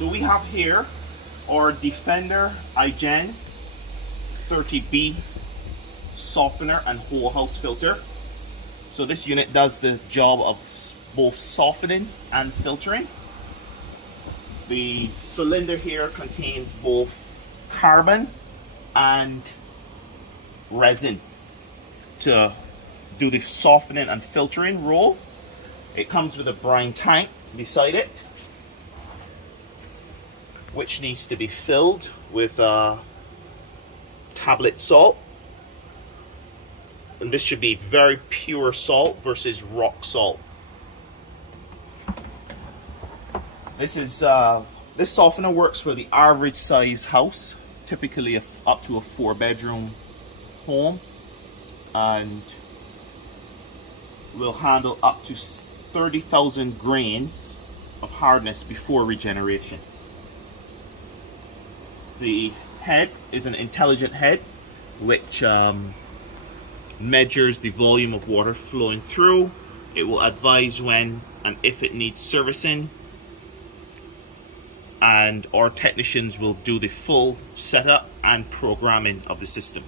So we have here our Defender iGen 30B softener and whole house filter. So this unit does the job of both softening and filtering. The cylinder here contains both carbon and resin to do the softening and filtering role. It comes with a brine tank beside it, which needs to be filled with tablet salt. And this should be very pure salt versus rock salt. This softener works for the average size house, typically up to a 4-bedroom home, and will handle up to 30,000 grains of hardness before regeneration. The head is an intelligent head which measures the volume of water flowing through. It will advise when and if it needs servicing, and our technicians will do the full setup and programming of the system.